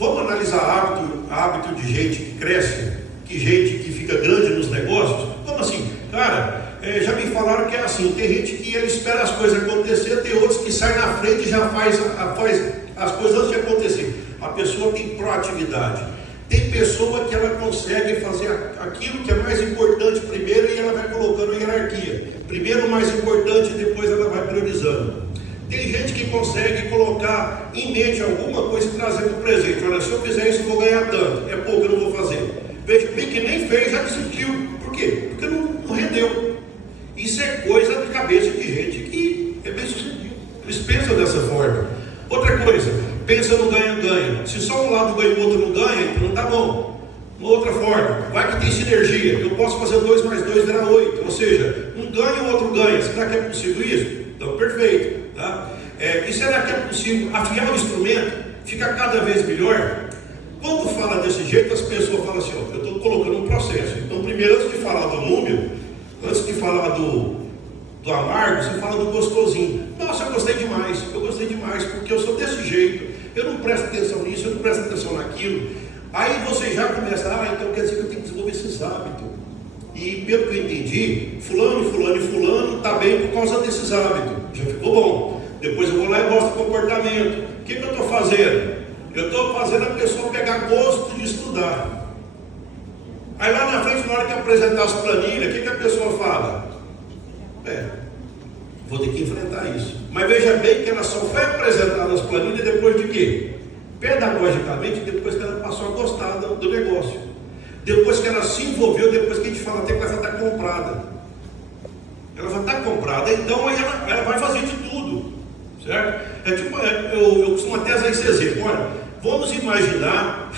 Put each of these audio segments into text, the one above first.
Vamos analisar hábito de gente que cresce, que gente que fica grande nos negócios? Como assim? Cara, já me falaram que é assim, tem gente que ele espera as coisas acontecer, tem outros que saem na frente e já faz as coisas antes de acontecer. A pessoa tem proatividade. Tem pessoa que ela consegue fazer aquilo que é mais importante primeiro e ela vai colocando hierarquia. Primeiro o mais importante, depois ela vai priorizando. Tem gente que consegue colocar em mente alguma coisa e trazer para o presente. Olha, se eu fizer isso, eu vou ganhar tanto. É pouco, eu não vou fazer. Veja bem que nem fez, já desistiu. Por quê? Porque não rendeu. Isso é coisa de cabeça de gente que é bem sucedido. Eles pensam dessa forma. Outra coisa, pensa no ganha-ganha. Se só um lado ganha e o outro não ganha, não está bom. Uma outra forma, vai que tem sinergia. Eu posso fazer 2 mais 2 virar 8. Ou seja, um ganha e o outro ganha. Será que é possível isso? Então, perfeito. Tá? E será que é possível afiar o instrumento? Fica cada vez melhor? Quando fala desse jeito, as pessoas falam assim, ó, eu estou colocando um processo. Então, primeiro, antes de falar do número, antes de falar do amargo, você fala do gostosinho. Nossa, eu gostei demais, porque eu sou desse jeito. Eu não presto atenção nisso, eu não presto atenção naquilo. Aí você já começa, então quer dizer que eu tenho que desenvolver esses hábitos. E pelo que eu entendi, fulano está bem por causa desses hábitos. Já ficou bom. Depois eu vou lá e mostro o comportamento. O que eu estou fazendo? Eu estou fazendo a pessoa pegar gosto de estudar. Aí lá na frente, na hora que apresentar as planilhas, o que a pessoa fala? Vou ter que enfrentar isso. Mas veja bem que ela só foi apresentada as planilhas depois de quê? Pedagogicamente, depois que ela passou a gostar do negócio. Depois que ela se envolveu, depois que a gente fala até que ela já está comprada. Ela já está comprada, então aí ela vai fazer de tudo. Certo? Eu costumo até usar esse exemplo. Olha, vamos imaginar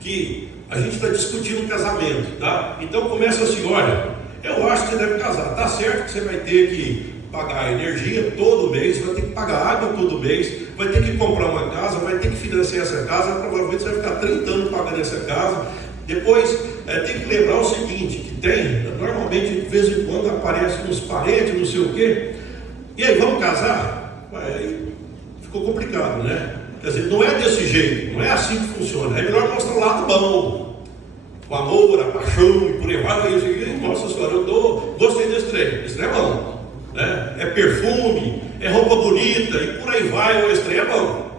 que a gente está discutindo um casamento, tá? Então começa assim, olha, eu acho que você deve casar. Tá certo que você vai ter que pagar energia todo mês, vai ter que pagar água todo mês, vai ter que comprar uma casa, vai ter que financiar essa casa, provavelmente você vai ficar 30 anos pagando essa casa. Depois tem que lembrar o seguinte, que normalmente de vez em quando aparecem uns parentes, não sei o quê. E aí, vamos casar? Aí ficou complicado, né? Quer dizer, não é desse jeito, não é assim que funciona. É melhor mostrar o lado bom. O amor, a paixão e por aí vai. Nossa senhora, gostei desse trem. Esse trem é bom. Né? É perfume, é roupa bonita e por aí vai. Esse trem é bom.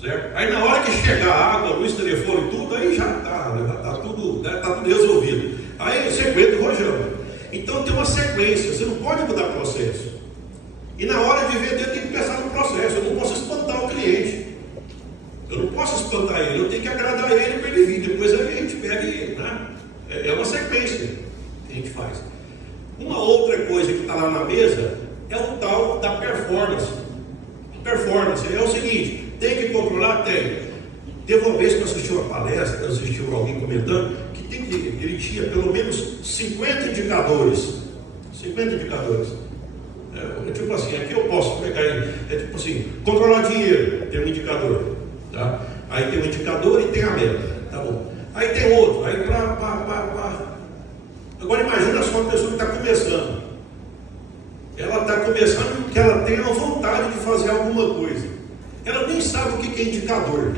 Certo? Aí na hora que chegar a água, luz, telefone e tudo, aí já está tudo, né? Tá tudo resolvido. Aí você aguenta o rojão. Então tem uma sequência, você não pode mudar o processo. E na hora de vender tem que pensar no processo. Eu não posso espantar o cliente. Eu não posso espantar ele, eu tenho que agradar ele para ele vir. Depois a gente pega ele, né? É uma sequência que a gente faz. Uma outra coisa que está lá na mesa é o tal da performance. Performance é o seguinte, tem que controlar? Tem. Teve uma vez que eu assisti uma palestra, assistiu alguém comentando, que ele tinha pelo menos 50 indicadores. 50 indicadores. Tipo assim, aqui eu posso pegar, tipo assim, controlar dinheiro, tem um indicador. Tá? Aí tem um indicador e tem a meta. Tá bom. Aí tem outro. Aí Agora imagina só uma pessoa que está começando. Ela está começando porque ela tem a vontade de fazer alguma coisa. Ela nem sabe o que é indicador.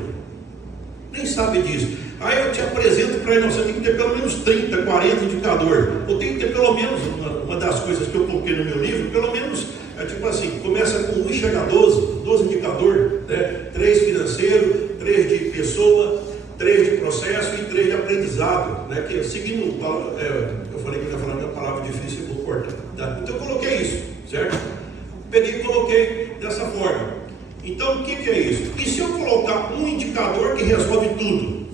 Nem sabe disso. Aí eu te apresento para ele, você tem que ter pelo menos 30, 40 indicadores. Ou tem que ter pelo menos, uma das coisas que eu coloquei no meu livro, pelo menos, tipo assim, começa com 1 e chega a 12 indicadores, né? 3 financeiro, 3 de pessoa, 3 de processo e 3 de aprendizado, né? Que seguindo, eu falei que eu ia falar uma palavra difícil e vou cortar. Tá? Então eu coloquei isso, certo? Peguei e coloquei dessa forma. Então o que é isso? E se eu colocar um indicador que resolve tudo?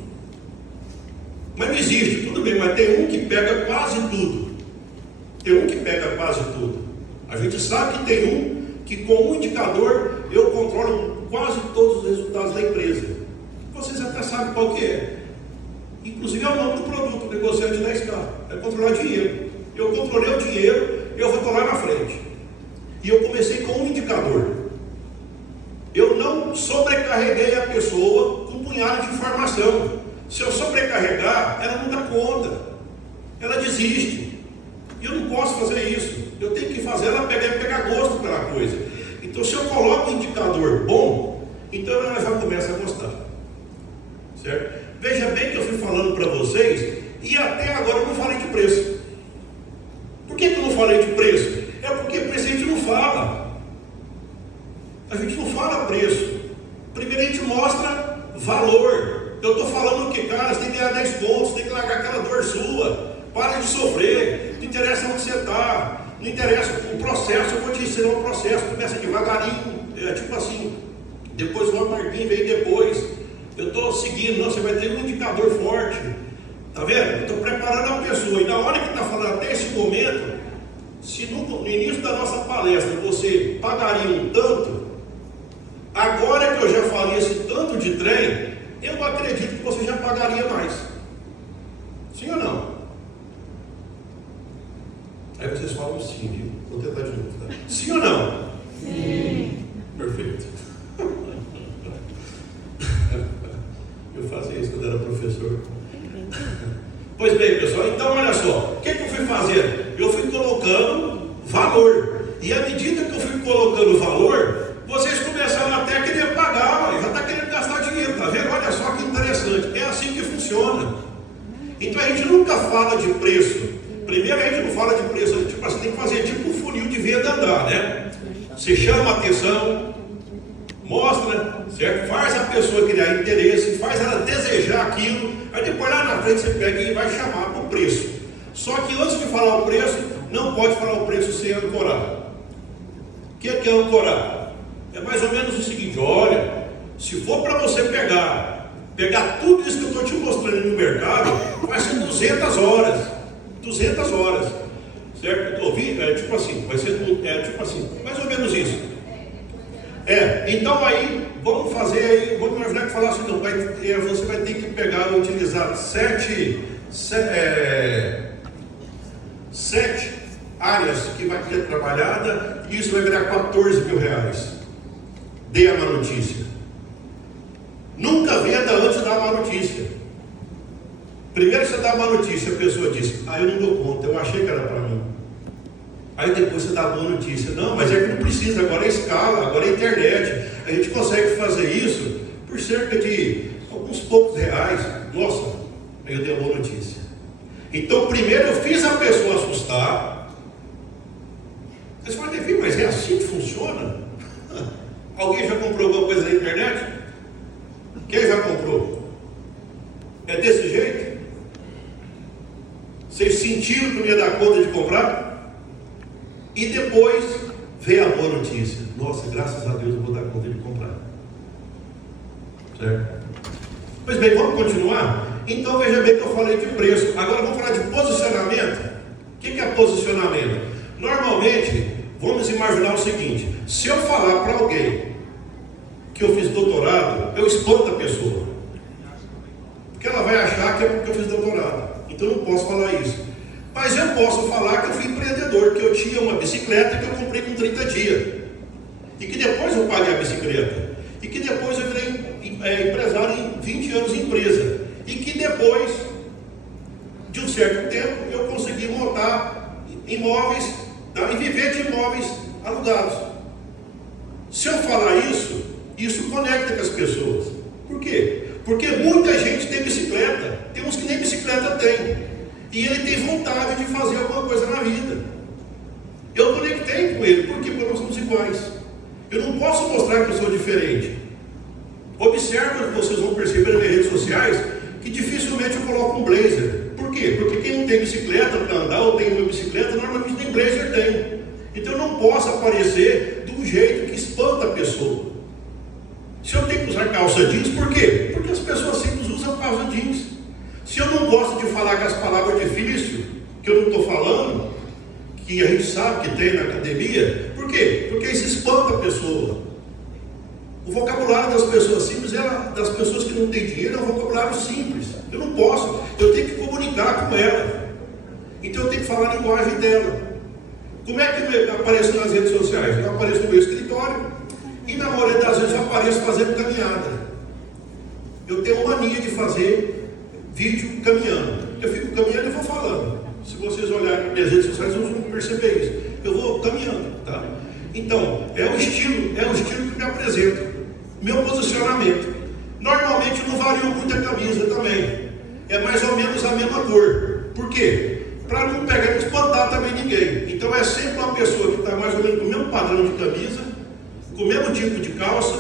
Mas não existe, tudo bem, mas tem um que pega quase tudo. Tem um que pega quase tudo. A gente sabe que tem um que com um indicador eu controlo quase todos os resultados da empresa. Vocês até sabem qual que é. Inclusive é o nome do produto, o negociante 10K. É controlar dinheiro. Eu controlei o dinheiro, eu vou estar lá na frente. E eu comecei com um indicador. Eu não sobrecarreguei a pessoa com um punhado de informação. Se eu sobrecarregar, ela não dá conta. Ela desiste. E eu não posso fazer isso. Eu tenho que fazer ela pegar gosto pela coisa. Então, se eu coloco um indicador bom, então ela já começa a gostar. para vocês, e até agora eu não falei de preço. Por que eu não falei de preço? É porque preço a gente não fala. A gente não fala preço. Primeiro a gente mostra valor. Eu estou falando que, cara, você tem que ganhar 10 pontos, tem que largar aquela dor sua. Para de sofrer. Não interessa onde você está. Não interessa o processo. Eu vou te ensinar o processo. Começa devagarinho. Tipo assim. Depois o amarguinho vem depois. Eu estou seguindo. Não, você vai ter um indicador forte. Está vendo? Estou preparando a pessoa. E na hora que está falando até esse momento, se no início da nossa palestra você pagaria um tanto, agora que eu já falei esse tanto de trem, eu acredito que você já pagaria mais. Sim ou não? Aí vocês falam sim, viu? Vou tentar de novo, tá? Sim ou não? Sim. Perfeito. Eu fazia isso quando era professor. Pois bem, pessoal, então olha só, o que eu fui fazer? Eu fui colocando valor, e à medida que eu fui colocando valor, vocês começaram até a querer pagar, já está querendo gastar dinheiro, tá vendo? Olha só que interessante, é assim que funciona. Então a gente nunca fala de preço. Primeiro a gente não fala de preço, tipo, você tem que fazer tipo um funil de venda andar, né? Você chama a atenção, mostra, certo? Faz a pessoa criar interesse, faz ela desejar aquilo, aí depois lá na frente você pega e vai chamar para o preço. Só que antes de falar o preço, não pode falar o preço sem ancorar. O que é ancorar? É mais ou menos o seguinte: olha, se for para você pegar tudo isso que eu estou te mostrando no mercado, vai ser 200 horas. 200 horas. Certo? Tipo assim, vai ser tipo assim, mais ou menos isso. Então aí, vamos fazer aí, vamos imaginar que falasse, então, você vai ter que pegar, utilizar 7 áreas que vai ter trabalhada, e isso vai virar 14 mil reais. Dê a má notícia. Nunca venda antes da má notícia. Primeiro você dá a má notícia, a pessoa diz, eu não dou conta, eu achei que era para mim. Aí depois você dá a boa notícia, não, mas é que não precisa, agora é escala, agora é internet, a gente consegue fazer isso por cerca de alguns poucos reais. Nossa, aí eu dei a boa notícia. Então primeiro eu fiz a pessoa assustar. Você pode ter visto, mas é assim que funciona? Alguém já comprou alguma coisa na internet? Quem já comprou? É desse jeito? Vocês sentiram que não ia dar conta de comprar? E depois veio a boa notícia. Nossa, graças a Deus eu vou dar conta de comprar. Certo? Pois bem, vamos continuar? Então veja bem que eu falei de preço. Agora vamos falar de posicionamento. O que é posicionamento? Normalmente, vamos imaginar o seguinte: se eu falar para alguém que eu fiz doutorado, eu espanto a pessoa. Porque ela vai achar que é porque eu fiz doutorado. Então eu não posso falar isso. Mas eu posso falar que eu fui empreendedor, que eu tinha uma bicicleta que eu comprei com 30 dias. E que depois eu paguei a bicicleta. E que depois eu virei empresário em 20 anos em empresa. E que depois de um certo tempo eu consegui montar imóveis, e viver de imóveis alugados. Se eu falar isso, isso conecta com as pessoas. Por quê? Porque muita gente tem bicicleta. Tem uns que nem bicicleta tem. E ele tem vontade de fazer alguma coisa na vida. Eu conectei com ele. Por quê? Porque nós somos iguais. Eu não posso mostrar que eu sou diferente. Observe, vocês vão perceber nas redes sociais, que dificilmente eu coloco um blazer. Por quê? Porque quem não tem bicicleta para andar ou tem uma bicicleta, normalmente nem blazer tem. Então eu não posso aparecer de um jeito que espanta a pessoa. Se eu tenho que usar calça jeans, por quê? Porque as pessoas sempre usam calça jeans. Se eu não gosto de falar com as palavras difíceis, que eu não estou falando, que a gente sabe que tem na academia, por quê? Porque isso espanta a pessoa. O vocabulário das pessoas simples, das pessoas que não têm dinheiro, é um vocabulário simples. Eu não posso, eu tenho que comunicar com ela. Então eu tenho que falar a linguagem dela. Como é que eu apareço nas redes sociais? Eu apareço no meu escritório e na maioria das vezes eu apareço fazendo caminhada. Eu tenho mania de fazer vídeo caminhando. Eu fico caminhando e vou falando. Se vocês olharem nas minhas redes sociais, vocês vão perceber isso. Eu vou caminhando, tá? Então, é o estilo que me apresento. Meu posicionamento. Normalmente eu não vario muito a camisa também. é mais ou menos a mesma cor. Por quê? Para não pegar e espantar também ninguém. Então é sempre uma pessoa que está mais ou menos com o mesmo padrão de camisa, com o mesmo tipo de calça,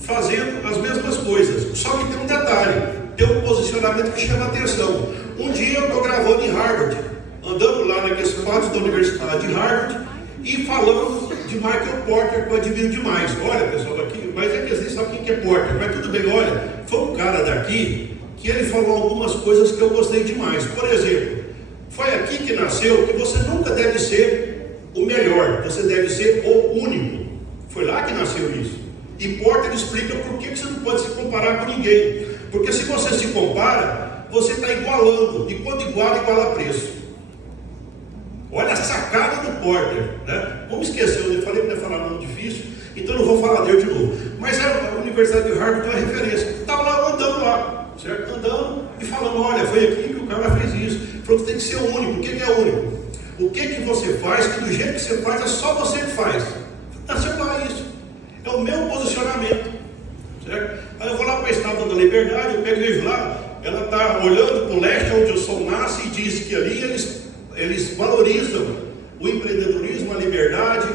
fazendo as mesmas coisas. Só que tem um detalhe, tem um posicionamento que chama atenção. Um dia eu estou gravando em Harvard, andando lá naqueles quadros da Universidade de Harvard e falando de Michael Porter, que eu admiro demais. Olha, pessoal, aqui, mas é que vocês sabem quem é Porter, mas tudo bem, olha, foi um cara daqui que ele falou algumas coisas que eu gostei demais. Por exemplo, foi aqui que nasceu que você nunca deve ser o melhor, você deve ser o único. Foi lá que nasceu isso. E Porter explica por que você não pode se comparar com ninguém. Porque se você se compara, você está igualando. E quando iguala, iguala preço. Olha a sacada do Porter, né? Vamos esquecer, eu falei que não ia falar nome difícil, então não vou falar dele de novo. Mas a Universidade de Harvard tem uma referência. Estava lá andando lá, certo? Andando e falando, olha, foi aqui que o cara fez isso. Falou que tem que ser o único. O que é único? O que você faz, que do jeito que você faz, é só você que faz. Nasceu lá isso. É o meu posicionamento. Certo? Aí eu vou lá para a Estátua da Liberdade, eu pego e vejo lá, ela está olhando para o leste, onde o sol nasce, e diz que ali eles valorizam o empreendedorismo, a liberdade,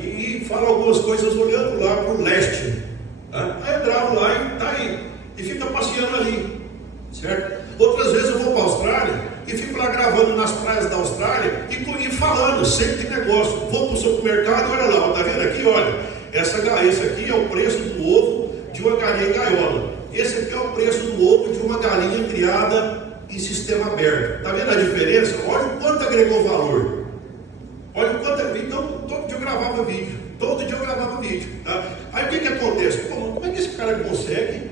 e falam algumas coisas olhando lá para o leste. Tá? Aí eu gravo lá e está aí, e fica passeando ali, certo? Outras vezes eu vou para a Austrália e fico lá gravando nas praias da Austrália e falando sempre de negócio. Vou para o supermercado, olha lá, está vendo aqui? Olha, esse aqui é o preço do ovo de uma galinha em gaiola. Esse aqui é o preço do ovo de uma galinha criada em sistema aberto. Está vendo a diferença? Olha o quanto agregou valor. Olha o quanto. Então, todo dia eu gravava vídeo. Tá? Aí o que acontece? Pô, como é que esse cara consegue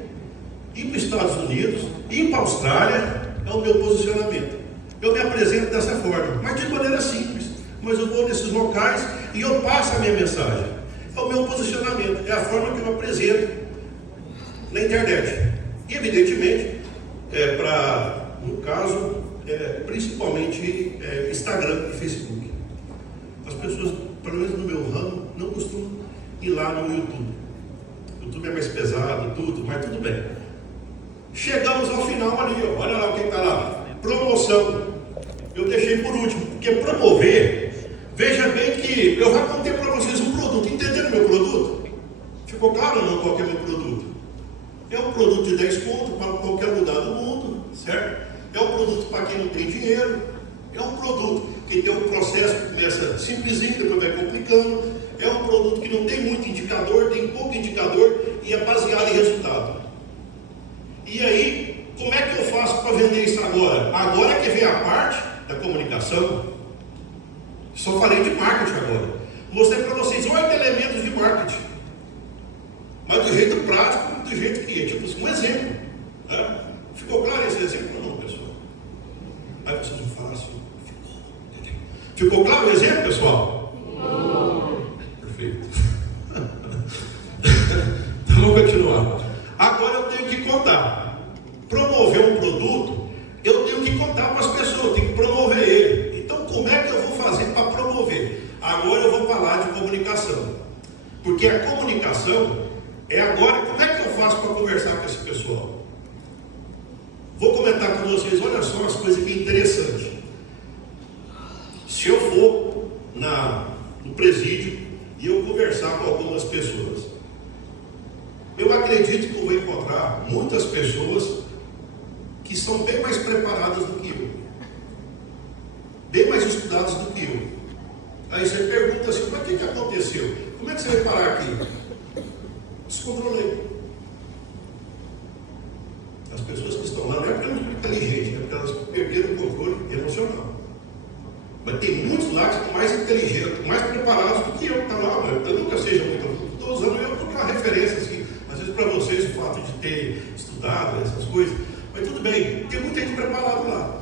ir para os Estados Unidos, ir para a Austrália? É o meu posicionamento. Eu me apresento dessa forma, mas de maneira simples. Mas eu vou nesses locais e eu passo a minha mensagem. É o meu posicionamento, é a forma que eu apresento na internet. E evidentemente, no caso, principalmente Instagram e Facebook. As pessoas, pelo menos no meu ramo, não costumam ir lá no YouTube. O YouTube é mais pesado, tudo, mas tudo bem. Chegamos ao final ali, ó. Olha lá quem está lá. Promoção. Eu deixei por último, porque promover, veja bem que eu já contei para vocês um produto. Entenderam meu produto? Ficou claro ou não qual que é o meu produto? É um produto de 10 conto para qualquer lugar do mundo, certo? É um produto para quem não tem dinheiro. É um produto que tem um processo que começa simplesinho, depois vai complicando. É um produto que não tem muito indicador, tem pouco indicador e é baseado em resultado. E aí, como é que eu faço para vender isso agora? Agora que vem a parte da comunicação. Só falei de marketing agora. Mostrei para vocês 8 elementos de marketing. Mas do jeito prático, do jeito que é. Tipo assim, um exemplo. Né? Ficou claro esse exemplo ou não, pessoal? Aí vocês vão falar assim. Ficou claro o exemplo, pessoal? Perfeito. Então vamos continuar. Agora eu tenho que contar. Promover um produto, eu tenho que contar para as pessoas, eu tenho que promover ele. Então, como é que eu vou fazer para promover? Agora eu vou falar de comunicação. Porque a comunicação é agora, como é que eu faço para conversar com esse pessoal? Vou comentar com vocês, olha só as coisas que é interessante. Se eu for no presídio e eu conversar com algumas pessoas, eu acredito que eu vou encontrar muitas pessoas que são bem mais preparadas do que eu, bem mais estudadas do que eu. Aí você pergunta assim, mas o que aconteceu? Como é que você vai parar aqui? Descontrolei. As pessoas que estão lá não é porque elas são inteligentes, é porque elas perderam o controle emocional. Mas tem muitos lá que estão mais inteligentes, mais preparados do que eu, que está lá. Eu nunca seja muito. Estou usando eu como uma referência, assim, às vezes para vocês, o fato de ter estudado essas coisas. Mas tudo bem, tem muita gente preparada lá.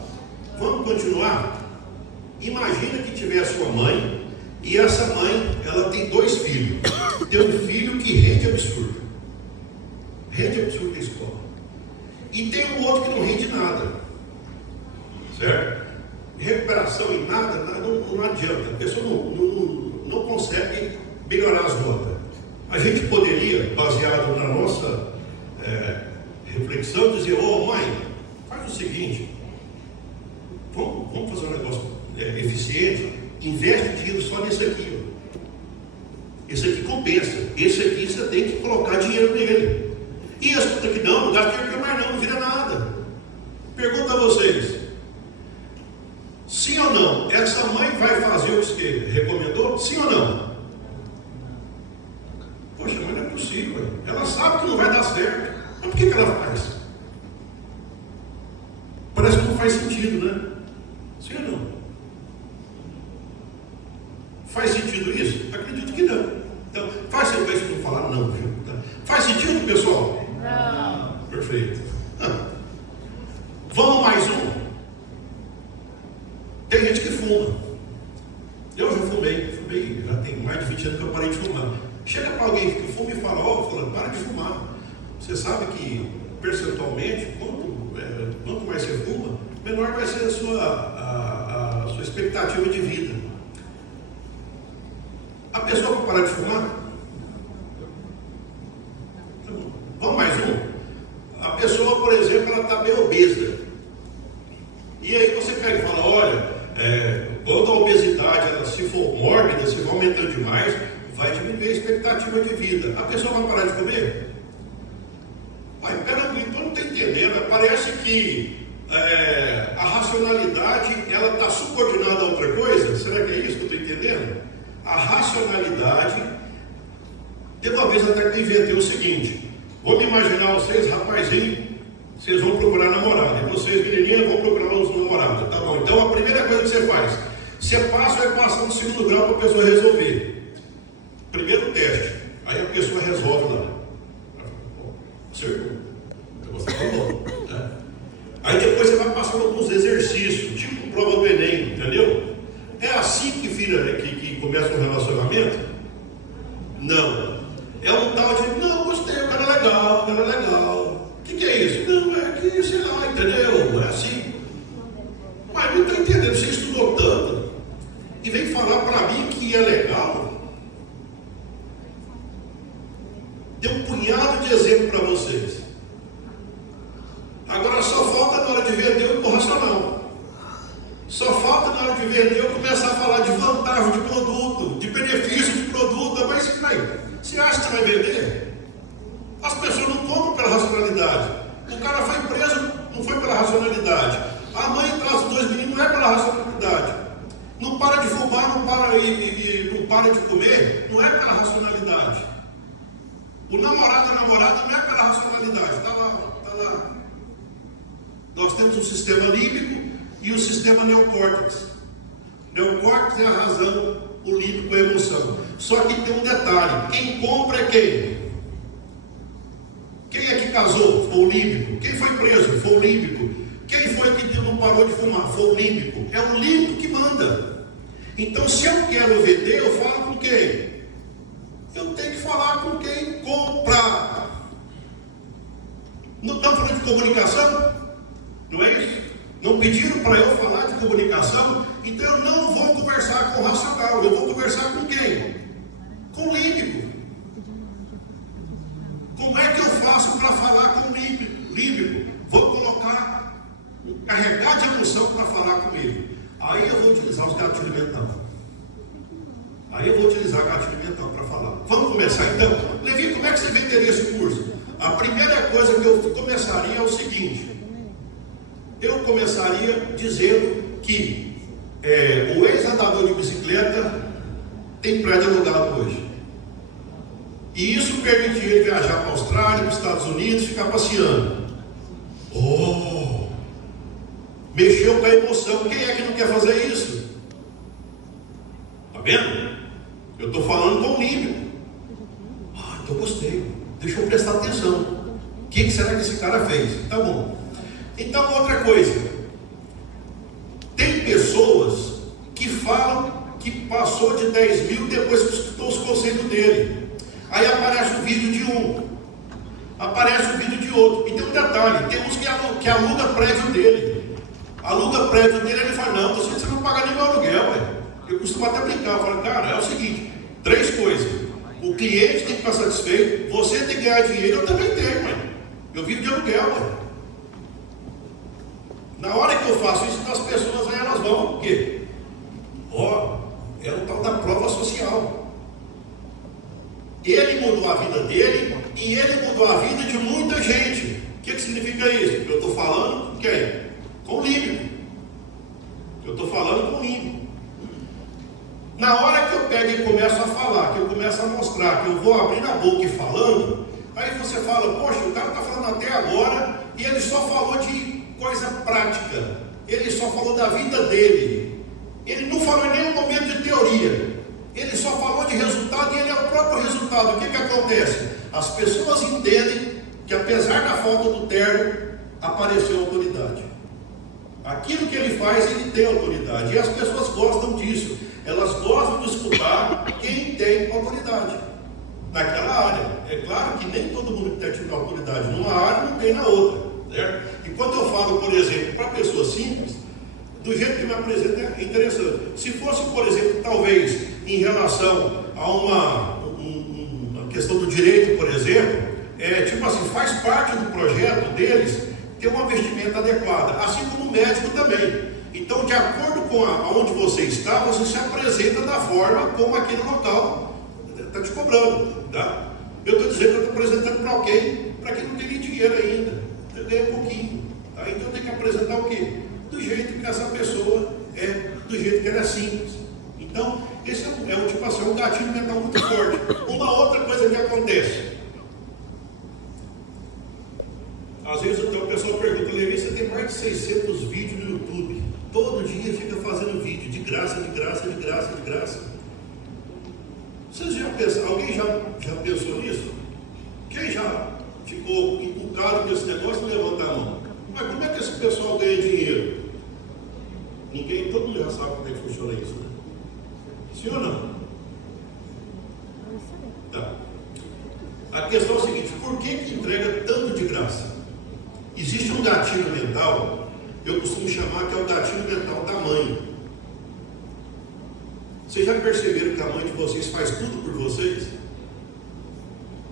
Vamos continuar? Imagina que tiver a sua mãe, e essa mãe, ela tem 2 filhos. Tem um filho que rende absurdo. Rende absurdo na escola. E tem um outro que não rende nada. Certo? Recuperação em nada não adianta. A pessoa não consegue melhorar as notas. A gente poderia, baseado na nossa reflexão, dizer, ô mãe, Faz o seguinte, vamos fazer um negócio eficiente, investe dinheiro só nesse aqui. Ó. Esse aqui compensa, esse aqui você tem que colocar dinheiro nele. E esse aqui não gasta dinheiro mais não vira nada. Pergunto a vocês, sim ou não, essa mãe vai fazer o que você recomendou? Sim ou não? Poxa, mas não é possível. Ela sabe que não vai dar certo. Mas por que ela faz? Parece que não faz sentido, né? Sim ou não? Faz sentido isso? Acredito que não. Então, faz sentido isso que eu falar? Não, viu? Faz sentido, pessoal? Não. Perfeito. Vamos mais um. Tem gente que fuma. Eu já fumei, já tem mais de 20 anos que eu parei de fumar. Chega para alguém que fuma e fala, para de fumar. Você sabe que, percentualmente, quanto mais você fuma, menor vai ser a sua expectativa de vida. A pessoa vai parar de fumar? Vamos mais um. A pessoa, por exemplo, ela está bem obesa. E aí você pega e fala, olha, quando a obesidade, ela, se for mórbida, se for aumentando demais, vai diminuir a expectativa de vida. A pessoa vai parar de comer? Pai, peraí, então não está entendendo. Parece que a racionalidade, ela está subordinada a outra coisa. Será que é isso que eu estou entendendo? A racionalidade, teve uma vez até que inventei o seguinte, vou me imaginar vocês, rapazinho, vocês vão procurar namorada, e vocês, menininhas, vão procurar os namorados, tá bom? Então a primeira coisa que você faz, você vai passar no segundo grau para a pessoa resolver. Primeiro teste, aí a pessoa resolve lá. Acertou. Você falou, né? Aí depois você vai passando alguns exercícios, tipo prova do Enem, entendeu? É assim que começa um relacionamento? Não. É um tal de, não, gostei, o cara é legal. O que é isso? Não, é que, sei lá, entendeu? É assim. Mas não está entendendo, você estudou tanto e vem falar para mim que é legal. Deu um punhado de exemplo para vocês. Agora só falta na hora de vender o racional. Só falta na hora de vender eu começar a falar de vantagem de produto, de benefício de produto. Mas você acha que você vai vender? As pessoas não compram pela racionalidade. O cara foi preso, não foi pela racionalidade. A mãe traz os dois meninos, não é pela racionalidade. Não para de fumar, não para de comer, não é pela racionalidade. O namorado, a namorada não é pela racionalidade. Está lá. Nós temos um sistema límbico e o sistema neocórtex. Neocórtex é a razão, o límbico é a emoção. Só que tem um detalhe: quem compra é quem? Quem é que casou? Foi o límbico. Quem foi preso? Foi o límbico. Quem foi que não parou de fumar? Foi o límbico. É o límbico que manda. Então, se eu quero vender, eu falo com quem? Eu tenho que falar com quem compra. Não estamos falando de comunicação? Não é isso? Não pediram para eu falar de comunicação? Então eu não vou conversar com o racional. Eu vou conversar com quem? Com o límbico. Como é que eu faço para falar com o límbico? Vou carregar de emoção para falar com ele. Aí eu vou utilizar os gatilhos mentais. Aí eu vou utilizar gatilho mental para falar. Vamos começar então? Levi, como é que você venderia esse curso? A primeira coisa que eu começaria é o seguinte. Eu começaria dizendo que o ex-andador de bicicleta tem prédio alugado hoje. E isso permite ele viajar para a Austrália, para os Estados Unidos, ficar passeando. Mexeu com a emoção. Quem é que não quer fazer isso? Está vendo? Eu estou falando com o límbico. Então gostei. Deixa eu prestar atenção. O que será que esse cara fez? Tá bom. Então, outra coisa. Tem pessoas que falam que passou de 10 mil depois que escutou os conselhos dele. Aí aparece o vídeo de um, aparece o vídeo de outro. E tem um detalhe: tem uns que aluga prédio dele. Aluga prédio dele, ele fala: não, você não paga nem meu aluguel, velho. Eu costumo até brincar, eu falo: cara, é o seguinte, 3 coisas. O cliente tem que estar satisfeito, você tem que ganhar dinheiro, eu também tenho, mãe. Eu vivo de aluguel, mãe. Na hora que eu faço isso, as pessoas aí elas vão, o quê? É o tal da prova social. Ele mudou a vida dele e ele mudou a vida de muita gente. O que significa isso? Eu estou falando com quem? Com o límbico. Eu estou falando com o límbico. Na hora que eu pego e começo a falar, que eu começo a mostrar, que eu vou abrir a boca e falando, aí você fala, poxa, o cara está falando até agora e ele só falou de coisa prática. Ele só falou da vida dele. Ele não falou em nenhum momento de teoria. Ele só falou de resultado e ele é o próprio resultado. O que acontece? As pessoas entendem que apesar da falta do terno, apareceu autoridade. Aquilo que ele faz, ele tem autoridade. E as pessoas gostam disso. Elas gostam de escutar quem tem autoridade naquela área. É claro que nem todo mundo que tem autoridade numa área não tem na outra, certo? E quando eu falo, por exemplo, para pessoas simples, do jeito que me apresenta é interessante. Se fosse, por exemplo, talvez em relação a uma questão do direito, por exemplo, tipo assim, faz parte do projeto deles ter uma vestimenta adequada, assim como o médico também. Então, de acordo com aonde você está, você se apresenta da forma como aquele local está te cobrando, tá? Eu estou dizendo que eu estou apresentando para alguém, para quem não tem nem dinheiro ainda, eu ganho um pouquinho, tá? Então eu tenho que apresentar o quê? Do jeito que essa pessoa é, do jeito que ela é simples. Então, esse é um gatilho mental muito forte. Uma outra coisa que acontece, às vezes o pessoal pergunta, Levi, você tem mais de 600 vídeos no YouTube, todo dia fica fazendo vídeo, de graça, de graça, de graça, de graça. Vocês já pensaram, alguém já pensou nisso? Quem já ficou inculcado com esse negócio, levanta a mão. Mas como é que esse pessoal ganha dinheiro? Ninguém, todo mundo já sabe como é que funciona isso, né? Sim ou não? Tá. A questão é o seguinte, por que entrega tanto de graça? Existe um gatilho mental, eu costumo chamar que é o gatilho mental da mãe. Vocês já perceberam que a mãe de vocês faz tudo por vocês?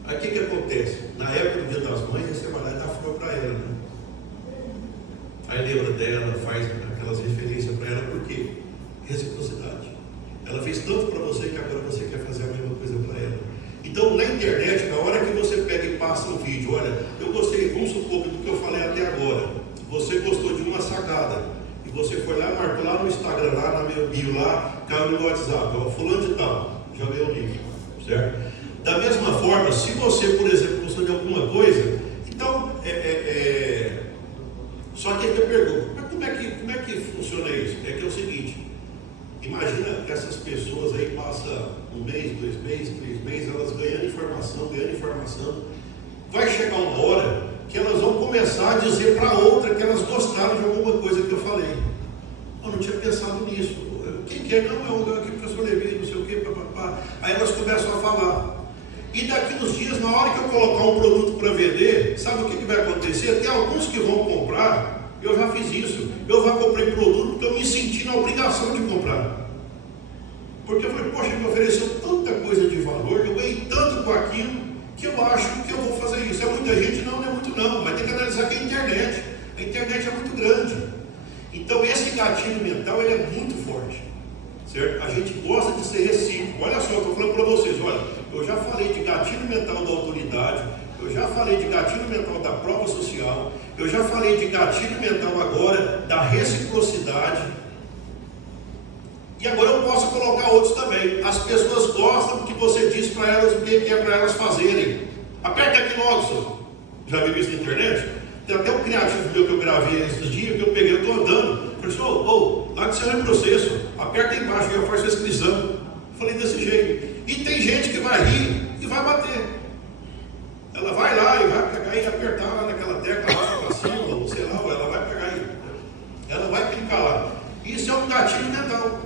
Aí o que acontece? Na época do Dia das Mães, você vai lá e dá flor para ela, né? Aí lembra dela, faz aquelas referências para ela, por quê? Reciprocidade. Ela fez tanto para você que agora você quer fazer a mesma coisa para ela. Então, na internet, na hora que você pega e passa um vídeo, olha, eu gostei, vamos supor, do que eu falei até agora. Você gostou de uma sacada, e você foi lá, marcou lá no Instagram, lá na meu bio, lá, caiu no WhatsApp, ó, fulano de tal, já veio o link, certo? Da mesma forma, se você, por exemplo, gostou de alguma coisa, então, só que eu pergunto, mas como é que funciona isso? É que é o seguinte, imagina que essas pessoas aí passam um mês, 2 meses, 3 meses, elas ganhando informação, vai chegar uma hora que elas vão começar a dizer para outra que elas gostaram de alguma coisa que eu falei. Eu não tinha pensado nisso. Quem quer? Não, eu aqui, professor Levi, não sei o que, papapá. Aí elas começam a falar. E daqui nos dias, na hora que eu colocar um produto para vender, sabe o que vai acontecer? Tem alguns que vão comprar, eu já fiz isso. Eu já comprei produto porque eu me senti na obrigação de comprar. Porque eu falei, poxa, me ofereceu tanta coisa de valor, eu ganhei tanto com aquilo, que eu acho que eu vou fazer isso. É muita gente? Não, não é muito não, mas tem que analisar que é a internet. A internet é muito grande. Então esse gatilho mental, ele é muito forte, certo? A gente gosta de ser recíproco. Olha só, eu estou falando para vocês, olha, eu já falei de gatilho mental da autoridade, eu já falei de gatilho mental da prova social, eu já falei de gatilho mental agora da reciprocidade, e agora eu posso colocar outros também. As pessoas gostam do que você diz para elas, o que é para elas fazerem. Aperta aqui logo, senhor. Já viu isso na internet? Tem até um criativo meu que eu gravei esses dias, que eu peguei, eu estou andando. Eu falei, lá que você vai no processo, aperta aí embaixo, eu faço a inscrição. Eu falei desse jeito. E tem gente que vai rir e vai bater. Ela vai lá e vai pegar e apertar lá naquela tecla, lá para cima, ou sei lá, ela vai pegar e ela vai clicar lá. Isso é um gatilho mental.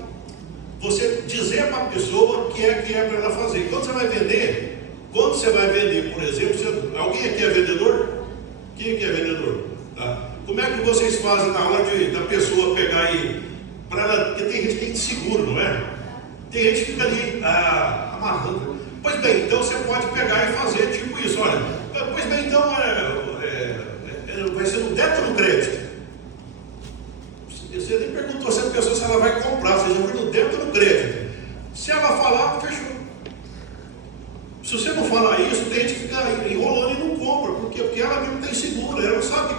Você dizer para a pessoa o que é para ela fazer. Quando você vai vender, por exemplo, alguém aqui é vendedor? Quem aqui é vendedor? Tá? Como é que vocês fazem na hora da pessoa pegar e para ela, porque tem gente que tem seguro, não é? Tem gente que fica ali amarrando. Pois bem, então você pode pegar e fazer tipo isso, olha. Pois bem, então vai ser no débito ou no crédito?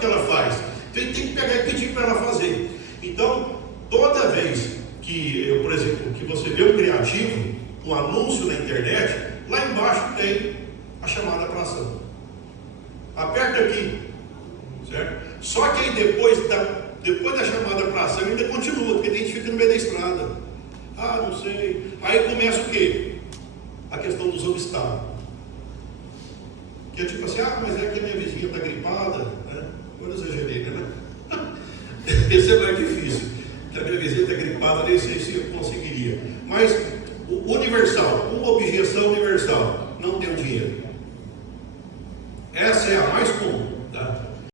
que ela faz. Então ele tem que pegar e pedir para ela fazer. Então, toda vez que, por exemplo, que você vê um criativo, um anúncio na internet, lá embaixo tem a chamada para ação. Aperta aqui, certo? Só que aí depois da chamada para ação ainda continua, porque a gente fica no meio da estrada. Ah, não sei. Aí começa o quê? A questão dos obstáculos. Que é tipo assim, mas é que a minha vizinha está gripada, né? Eu exagerei, né? Esse é mais difícil. Que a minha vizinha está gripada, nem sei se eu conseguiria. Mas o universal, uma objeção universal, não tenho dinheiro. Essa é a mais comum.